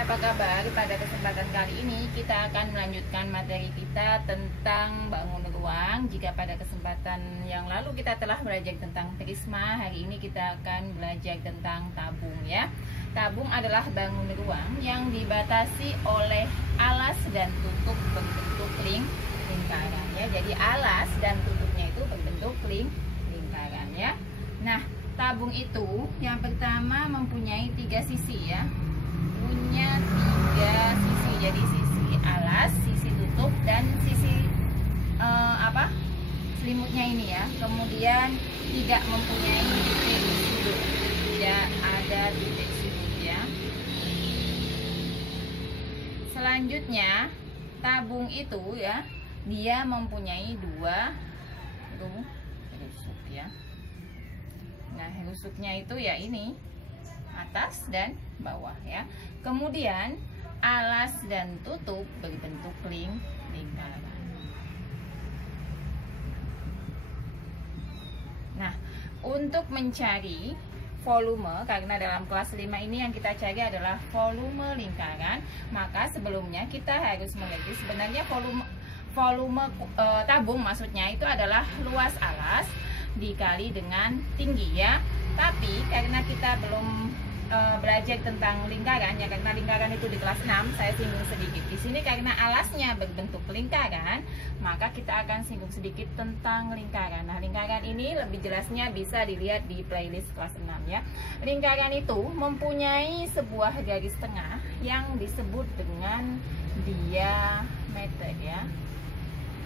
apa kabar? Pada kesempatan kali ini kita akan melanjutkan materi kita tentang bangun ruang. Jika pada kesempatan yang lalu kita telah belajar tentang prisma, hari ini kita akan belajar tentang tabung ya. Tabung adalah bangun ruang yang dibatasi oleh alas dan tutup berbentuk lingkaran ya. Jadi alas dan tutupnya itu berbentuk lingkaran ya. Nah, tabung itu yang pertama mempunyai 3 sisi ya. Punya 3 sisi, jadi sisi alas, sisi tutup, dan sisi selimutnya ini ya. Kemudian tidak mempunyai titik sudut, tidak ada titik sudut ya. Selanjutnya tabung itu ya, dia mempunyai 2 rusuk ya. Nah, rusuknya itu ya ini atas dan bawah ya. Kemudian alas dan tutup berbentuk lingkaran. Nah, untuk mencari volume, karena dalam kelas 5 ini yang kita cari adalah volume lingkaran, maka sebelumnya kita harus mengerti sebenarnya volume tabung maksudnya itu adalah luas alas dikali dengan tinggi ya. Tapi karena kita belum belajar tentang lingkaran ya, karena lingkaran itu di kelas 6 saya singgung sedikit. Di sini karena alasnya berbentuk lingkaran, maka kita akan singgung sedikit tentang lingkaran. Nah, lingkaran ini lebih jelasnya bisa dilihat di playlist kelas 6 ya. Lingkaran itu mempunyai sebuah garis tengah yang disebut dengan diameter ya.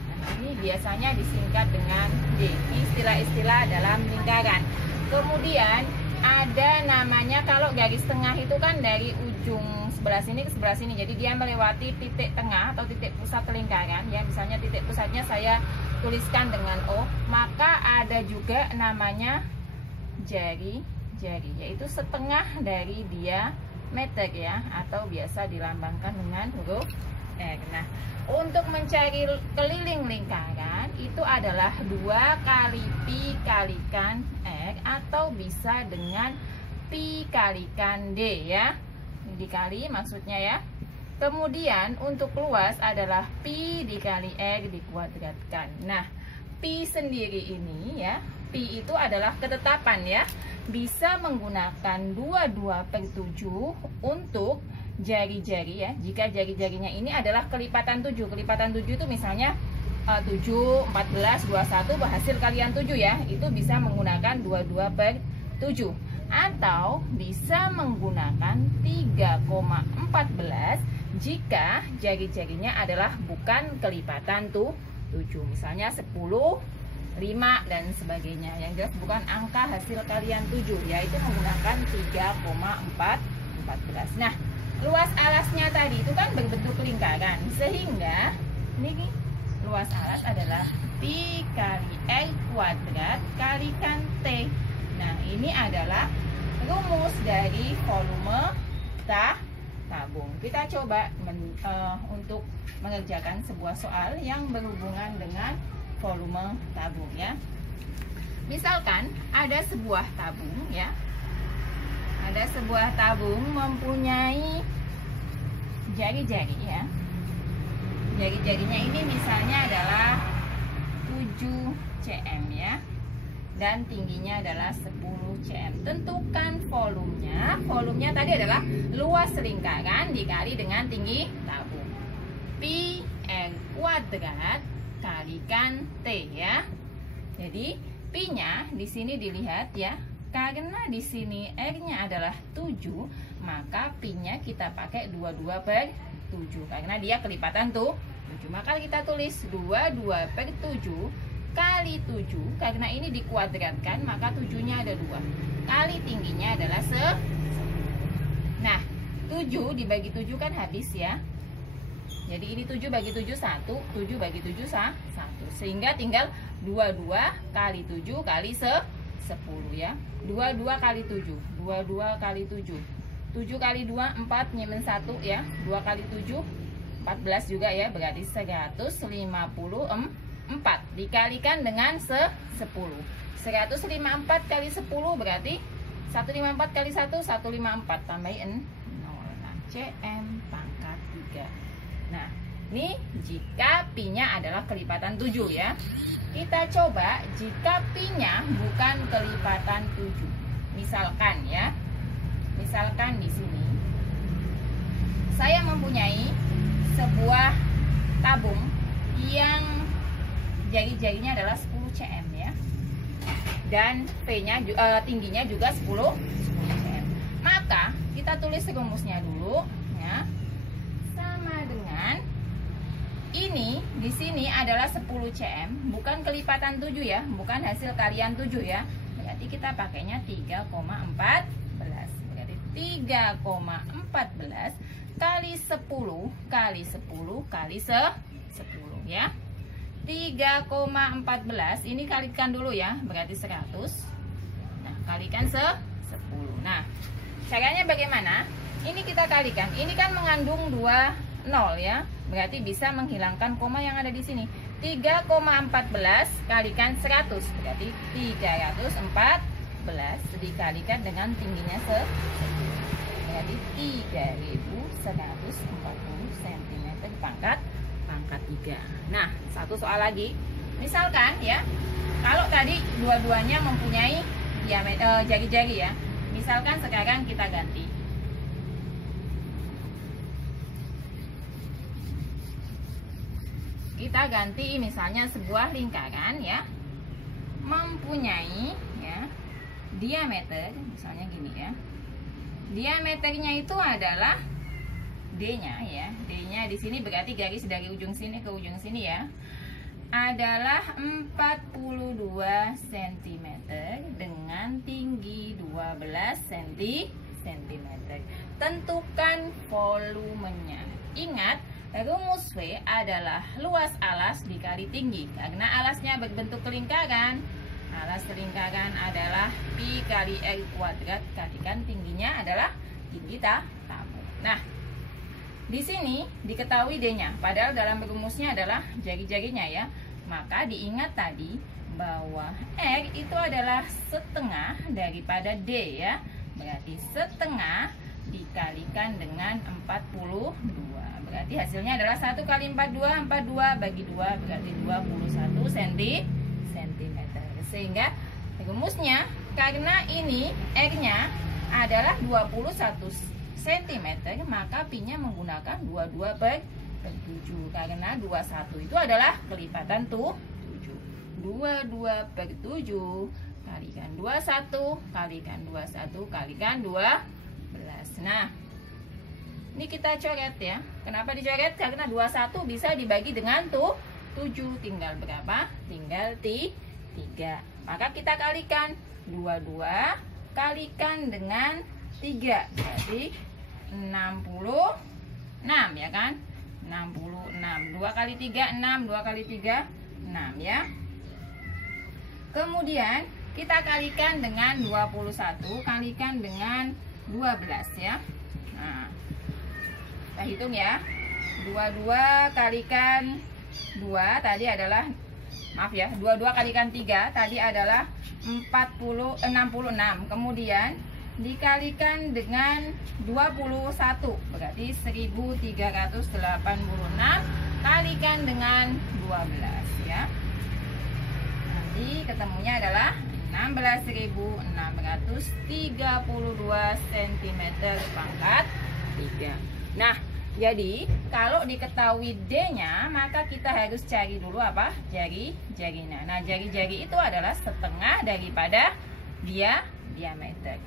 Nah, ini biasanya disingkat dengan D. Istilah-istilah dalam lingkaran. Kemudian ada namanya, kalau garis tengah itu kan dari ujung sebelah sini ke sebelah sini, jadi dia melewati titik tengah atau titik pusat lingkaran ya. Misalnya titik pusatnya saya tuliskan dengan O, maka ada juga namanya jari-jari, yaitu setengah dari diameter ya, atau biasa dilambangkan dengan huruf R. Nah, untuk mencari keliling lingkaran itu adalah 2 kali pi kalikan R, atau bisa dengan pi kalikan D ya. Dikali maksudnya ya. Kemudian untuk luas adalah pi dikali R dikuadratkan. Nah, pi sendiri ini ya, pi itu adalah ketetapan ya. Bisa menggunakan 22/7 untuk jari-jari ya. Jika jari-jarinya ini adalah kelipatan 7. Kelipatan 7 itu misalnya 7, 14, 21 berhasil kalian 7 ya. Itu bisa menggunakan 22/7. Atau bisa menggunakan 3,14 jika jari-jarinya adalah bukan kelipatan 7. Misalnya 10, 5 dan sebagainya. Yang jelas bukan angka hasil kalian 7, yaitu menggunakan 3,14. Nah, luas alasnya tadi itu kan berbentuk lingkaran, sehingga ini luas alas adalah pi kali R kuadrat kalikan T. Nah, ini adalah rumus dari volume tabung. Kita coba untuk mengerjakan sebuah soal yang berhubungan dengan volume tabung ya. Misalkan ada sebuah tabung ya. Ada sebuah tabung mempunyai jari-jari ya. Jari-jarinya ini misalnya adalah 7 cm ya. Dan tingginya adalah 10 cm. Tentukan volumenya. Volumenya tadi adalah luas lingkaran dikali dengan tinggi tabung. Pi R kuadrat kalikan T ya. Jadi pi-nya di sini dilihat ya. Karena di sini R-nya adalah 7, maka pi-nya kita pakai 22/7 karena dia kelipatan 7. Maka kita tulis 22/7 kali 7, karena ini dikuadratkan maka 7-nya ada 2. Kali tingginya adalah 10. Nah, 7 dibagi 7 kan habis ya. Jadi ini 7 bagi 7 1, 7 bagi 7 1. Sehingga tinggal 22 kali 7 kali 10 ya. 22 kali 7, 22 kali 7. 7 kali 2 4 nyemen 1 ya. 2 kali 7 14 juga ya, berarti 154 dikalikan dengan 10. 154 kali 10 berarti 154 kali 1 154 tambahin 0. Nah, C cm pangkat 3. Nah, ini jika pi-nya adalah kelipatan 7 ya. Kita coba jika pi-nya bukan kelipatan 7. Misalkan ya. Misalkan di sini saya mempunyai sebuah tabung yang jari-jarinya adalah 10 cm ya. Dan P-nya tingginya juga 10 cm. Maka kita tulis rumusnya dulu ya. Sama dengan ini di sini adalah 10 cm, bukan kelipatan 7 ya, bukan hasil kalian 7 ya. Berarti kita pakainya 3,14. Berarti 3,14 kali 10 kali 10 kali 10 ya. 3,14 ini kalikan dulu ya, berarti 100. Nah, kalikan 10. Nah, caranya bagaimana? Ini kita kalikan. Ini kan mengandung 2 0 ya. Berarti bisa menghilangkan koma yang ada di sini. 3,14 kalikan 100 berarti 314 dikalikan dengan tingginya 10. Berarti 3140 cm pangkat 3. Nah, satu soal lagi. Misalkan ya, kalau tadi dua-duanya mempunyai jari-jari ya. Misalkan sekarang kita ganti. Kita ganti misalnya sebuah lingkaran ya, mempunyai ya diameter, misalnya gini ya. Diameternya itu adalah D-nya ya. D-nya di sini berarti garis dari ujung sini ke ujung sini ya. Adalah 42 cm dengan tinggi 12 cm. Tentukan volumenya. Ingat, rumus V adalah luas alas dikali tinggi. Karena alasnya berbentuk lingkaran, alas lingkaran adalah pi kali r kuadrat kalikan tingginya adalah tinggi tabung. Nah, di sini diketahui D-nya, padahal dalam rumusnya adalah jari-jarinya ya. Maka diingat tadi bahwa R itu adalah setengah daripada D ya. Berarti setengah dikalikan dengan 42. Berarti hasilnya adalah 1 kali 42, 42 bagi 2 berarti 21 cm. Sehingga rumusnya, karena ini R-nya adalah 21 cm, maka pi-nya menggunakan 22 per 7. Karena 21 itu adalah kelipatan 7. 22 per 7 kalikan 21 kalikan 21 kalikan 12. Nah, ini kita coret ya. Kenapa dicoret? Karena 21 bisa dibagi dengan 7. Tinggal berapa? Tinggal 3. Maka kita kalikan 22 kalikan dengan 3. Berarti 66 ya kan? 66. 2 kali 3 6, 2 kali 3 6 ya. Kemudian kita kalikan dengan 21 kalikan dengan 12 ya. Nah, kita hitung ya. 22 kalikan 2 tadi adalah, maaf ya, 22 kalikan 3 tadi adalah 66. Kemudian dikalikan dengan 21 berarti 1386 kalikan dengan 12 ya. Nanti ketemunya adalah 16.632 cm pangkat 3. Nah, jadi kalau diketahui D-nya, maka kita harus cari dulu apa? Jari-jarinya. Nah, jari-jari itu adalah setengah daripada diameter.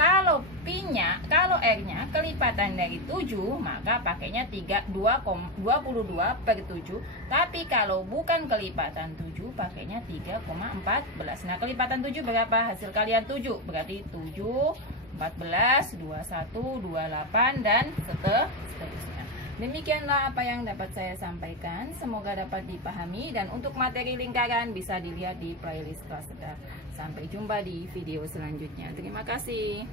Kalau pi-nya, kalau R-nya kelipatan dari 7, maka pakainya 22 per 7. Tapi kalau bukan kelipatan 7, pakainya 3,14. Nah, kelipatan 7 berapa? Hasil kalian 7. Berarti 7, 14, 21, 28, dan seterusnya. Demikianlah apa yang dapat saya sampaikan. Semoga dapat dipahami. Dan untuk materi lingkaran bisa dilihat di playlist kelas. Sampai jumpa di video selanjutnya. Terima kasih.